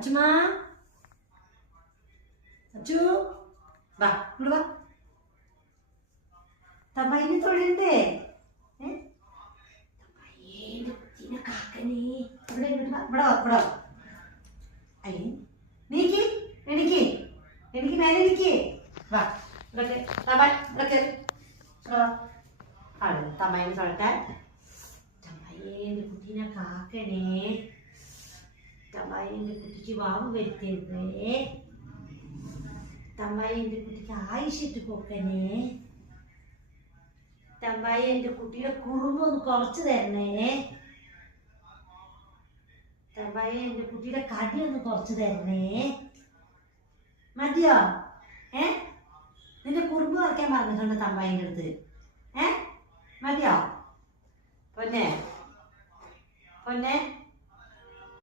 അച്ചുമാ അച്ചു വാ ഇങ്ങോട്ട് വാ. തമ്പായിനെ തൊഴണ്ടേ? കാക്കനെ ഇവിടെ ഇങ്ങോട്ട് വാ. ഇവിടെ വാ, ഇവിടെ വാ. അയ്യേ നീക്ക്, എനിക്ക് എനിക്ക് മേലെ എനിക്ക് വാ. ഇതൊക്കെ തമ്പായി ഇതൊക്കെ ആണ് തമ്പായിനെ തൊഴട്ടെ. തമ്പായിന്റെ കുട്ടീനെ കാക്കണേ. തമ്പായിന്റെ കുട്ടിക്ക് വാവ് വരുത്തരുതേ. തമ്പായിന്റെ കുട്ടിക്ക് ആയിഷിട്ട് പോക്കണേ. തമ്പായി എന്റെ കുട്ടിയുടെ കുറുമ്പൊന്ന് കുറച്ച് തരണേ. തമ്പായി എന്റെ കുട്ടിയുടെ കടി ഒന്ന് കുറച്ച് തരണേ. മതിയോ? നിന്റെ കുറുമ്പ് കുറയ്ക്കാൻ പറഞ്ഞിട്ടുണ്ട് തമ്പായിന്റെ അടുത്ത്. മതിയോ പൊന്നെ? പൊന്നെ